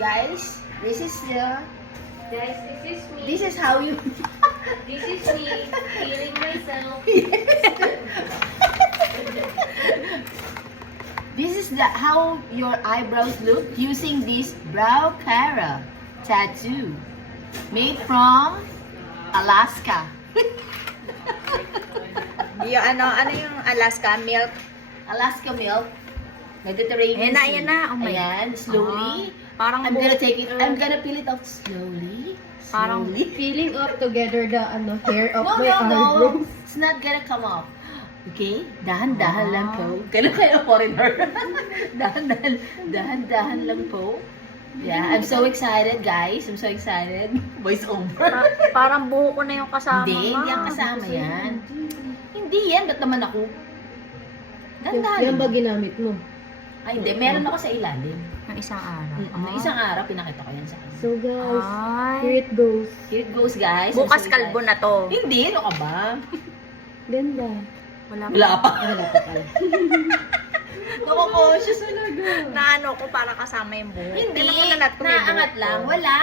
Guys, this is Guys, this is me. this is how you This is me feeling myself. this is how your eyebrows look using this brow cara tattoo made from Alaska. Yung ano yung Alaska milk? Alaska milk. Mediterranean sea. Ayan na. Oh my. Ayan, slowly. Parang I'm gonna take it. I'm gonna peel it off slowly. Parang Slowly. Feeling up together the hair of No, my no, no. eyebrows. It's not gonna come off. Okay? Dahan-dahan lang po. Ganun kayo, foreigner. Dahan-dahan lang po. Yeah, I'm so excited, guys. I'm so excited. Voice over. parang buho ko na yung kasama. Hindi, hindi ang kasama yan. Hindi yan. Ba't naman ako? Dahan-dahan. Yan ba ginamit mo? Ay, hindi. Meron ako sa ilalim. Ng isang araw. Ng isang araw, pinakita ko yan sa kanya. So guys, Ay. here it goes. Here it goes, guys. I'm Bukas so kalbo excited. na to. Hindi, ano ka ba? Ganda. Wala Wala pa. Wala pa pala. Nakakonscious talaga. Na ano ko para kasama yung buho. Hindi, Tingnan mo na natin kung may naangat buhok lang. ko. Wala.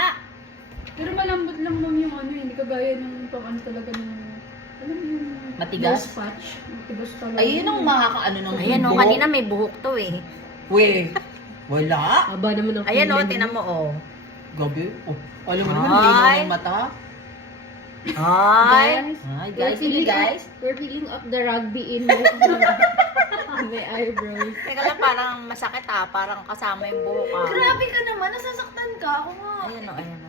Pero malambot lang ma'am yung ano, hindi kagaya ng pang ano talaga ng, alam mo yung Matigas? nose patch. Matigas talaga. Ayun ang makakaano ng Ayan o, buhok. kanina may buhok to eh. We, wala. Aba naman ang Ayan o, kulay tinan mo o. Gabi. Oh, alam mo Ay. naman, linaw ng mata. Ay. Ay, guys, hindi guys. We're feeling up the rugby in my, my eyebrows. Teka lang, parang masakit ha. Parang kasama yung buhok ha. Grabe ka naman, nasasaktan ka. Ako nga. Ayan o, ayan o.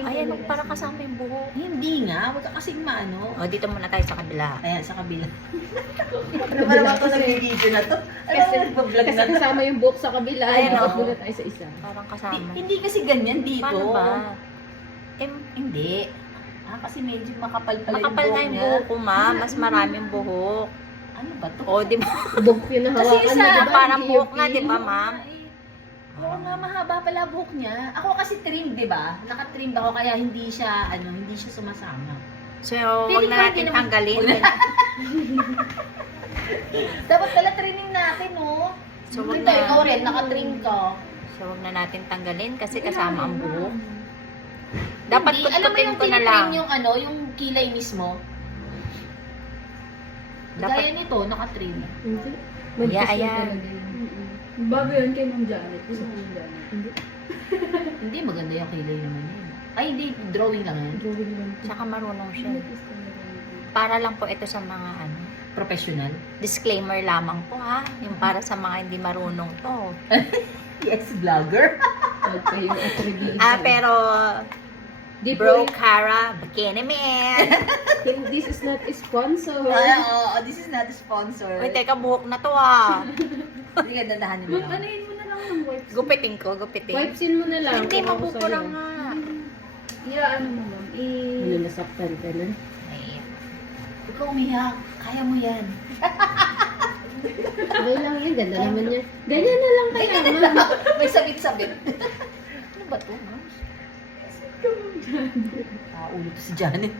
Ayan o, parang kasama yung buhok. Hindi nga, wag ka kasing maano. O, dito muna tayo sa kabila. Ayan, sa kabila. Ano ba naman ito nag-video na to? Ano Kasi, ba nag-vlog kasi na to? kasama yung buhok sa kabila. Ayan, Dapat oh. muna tayo sa isa. Parang kasama. Hindi kasi ganyan dito. Paano ba? Hindi. Kasi medyo makapal pala Makapal na yung niya. buhok ko ma. Mas maraming buhok. Ano ba to? O, di ba? Buhok yung Kasi nahawakan sa- mo, diba? Parang Hindi buhok yung na, pin. di ba ma'am? Oo nga, mahaba pala buhok niya. Ako kasi trim, di ba? Naka-trim ako kaya hindi siya sumasama. So, wag Feeling ko na hindi natin naman- tanggalin. Dapat pala trimming natin, no? So, wag Ito, na. ikaw rin, naka-trim ka. So, wag na natin tanggalin kasi kasama ang buhok. Dapat Hindi, alam mo putputin yung ko na tinitrim lang. yung yung kilay mismo? Dapat- Gaya nito, naka-trim. Hindi. Yeah, Mag-kiss ayan. na talaga yun. Bago yun kay Ma'am Janet. Gusto ko yung Janet. Hindi. Hindi, maganda yung kilay naman yun. Ay, hindi, drawing lang yan. Drawing lang. Tsaka marunong siya. Mag-kiss talaga yun. Para lang po ito sa mga Professional. disclaimer lamang po ha. Yung para sa mga hindi marunong to. Yes, vlogger. Huwag kayong attribute. Pero Di Bro po, Cara Bikini Man. this is not a sponsor. This is not a sponsor. Uy, teka, buhok na to ah. Hindi ka dandahan mo lang. Anuhin mo na lang ng wipes. Gupitin ko, gupitin. Wipesin mo na lang. Hindi, kung ako mabubura sa'yo. nga. Yeah, ano mo ma'am? Ano, nasaktan ka na? Ay, Huwag ka umiyak. Kaya mo yan. Okay lang yan, ganda naman yan. Ganyan na lang kaya, ma'am. May sabit-sabit. Ano ba to, ma'am? Ulo to si Janet.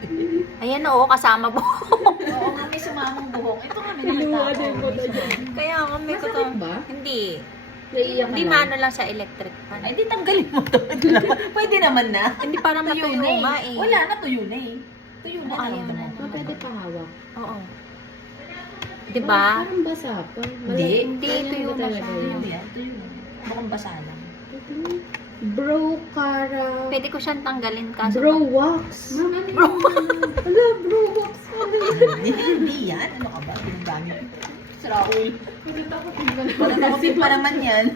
Ayan oo, kasama buhok. Oo nga, may sumamang buhok. Ito nga, may Kiluwa nakita na yung ko. mata niya. Kaya nga may ko to. Masakit ba? Hindi. Naiiyak ka Hindi na. maano lang sa electric fan. Ay, di tanggalin mo to. Pwede naman na. Hindi para Tuyo matuyo na nga eh. eh. Wala na, tuyo na eh. Tuyo na. Oh, ayaw naramdaman na. ko. Ah, pwede pa hawak. Oo. Diba? Parang basa pa. Hindi. Hindi, tuyo na siya. Tuyo yan, tuyo na. Mukhang basa lang. Bro Cara. Pwede ko siyang tanggalin kaso. Bro Wax. Ma'am, ano Bro. Ala, Bro Wax. Hindi yan. Ano ka ba? Pinagamit. Si Raul. Kulit ako kung gano'n. Parang nakapit pa naman yan.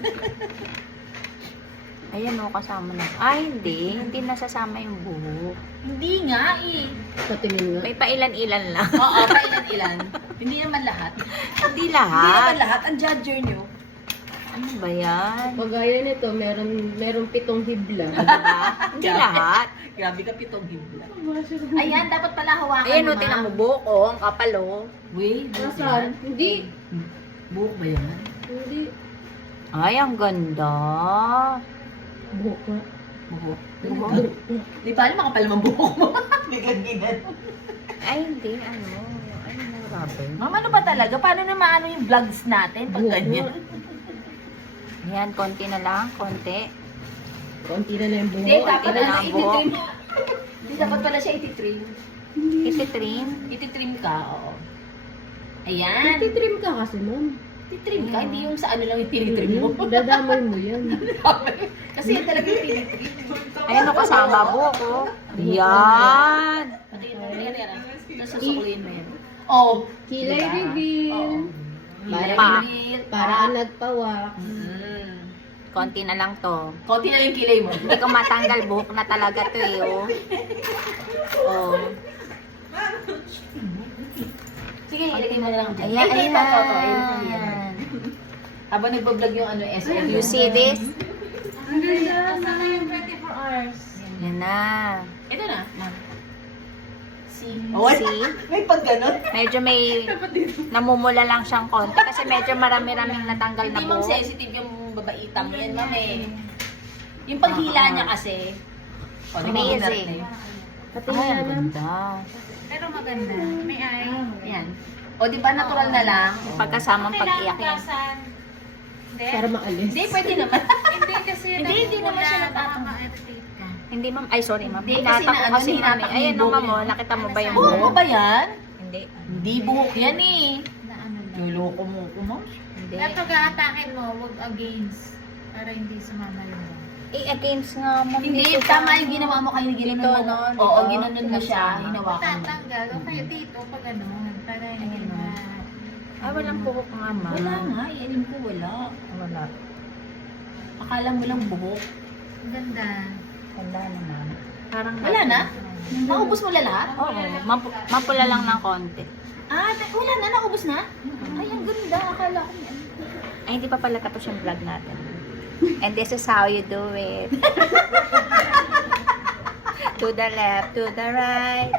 Ayan o, kasama na. Ay, hindi. Hindi nasasama yung buhok. Hindi nga eh. Patingin nga. May pailan-ilan lang. Oo, pailan-ilan. Hindi naman lahat. Hindi Hindi naman lahat. lahat. Ang judger nyo. Ano ba yan? Pagaya nito, meron 7 hibla. Diba? Hindi lahat. Grabe ka, pitong hibla. Masya. Ayan, dapat pala hawakan Ayan mo, o, tinan mo ma'am. buhok o. Ang kapal o. Wait, buhok Nasaan? yan? Hindi. Buhok ba yan? Hindi. Ay, ang ganda. Buhok nga. Buhok. Buhok. Di ba, makapal naman buhok mo? Biglang ginan. Ay, hindi. Ano? Ano na rubber? Ma'am, ano ba talaga? Paano na maano yung vlogs natin pag Buhok ganyan? nga. Ayan, konti na lang. Konti. Konti na lang yung buhok. Hindi, dapat na lang ang buhok. ititrim. Hindi, dapat pala siya ititrim. Ititrim. Ititrim ka, oo. Ayan. Titrim ka kasi, ma'am. Titrim ka, hindi yung sa ano lang yung tinitrim mo. Dadamay mo yan. Kasi yan talaga yung tinitrim. Ayun o, kasama buhok, oh. Yan. Patingin mo, yan. Tapos susukuyin mo yan. Oh, Kilay diba? reveal. Oo. Para, Pa. reveal. para ka nagpa-wax. Konti na lang to. Konti na lang yung kilay mo. Hindi ko matanggal, buhok na talaga to eh, oh. Oh. Sige, ilagay mo na lang dyan. Ayan, Ito, ito. ayan. Habang nagbablog yung ano, SM. You see this? Ang ganda. Sana yung 24 hours. Yan na. Ito na, ma'am. See? See? May pag ganon. Medyo may namumula lang siyang konti kasi medyo marami-raming natanggal na Hindi ma'am buhok. sensitive yung babaitang yan, ma'am eh. Yung paghila niya kasi. O, di ba, Amazing. minat na yun? Pati Ay, na, ang ma'am. ganda. Pero maganda. May eye. Yan. O, di ba natural na lang? Pagkasamang pag-iyak yan. Hindi. Para maalis. Hindi, pwede naman. Hindi kasi Hindi naman siya natatanggal. nakaka-irritate ka. Hindi ma'am, ay sorry ma'am. Hindi, kasi Hinatak ko na- kasi ano, ma'am. hinatak Eh. Ayun yung no buhok ma'am, oh, niya. nakita mo ba yung Buhok mo buhok? ba yan? Hindi. Hindi buhok yan eh. Na ano lang. Luloko mo ko, ma'am. Hindi. Kaya pag aatakin mo, huwag against. Para hindi sumama yung buhok. Eh, against nga ma'am. Hindi, dito tama sa- yung ginawa mo kayo. Ginanon Dito, mo. no? Oo, Dito. ginanon mo siya. Hinawakan mo. Tatanggal. O kaya dito, pag ano, para hindi Ayun, na... Ay, walang buhok nga ma'am. Wala nga, alam ko wala. Wala. Akala mo lang buhok. Ang ganda. Wala naman. Parang Wala na? Naubos mo na lahat? Oo, mapula lang ng konti. Ah, wala na, naubos na? Ay, ang ganda. Akala ko yan. Ay, hindi pa pala tapos yung vlog natin. And this is how you do it. To the left, to the right.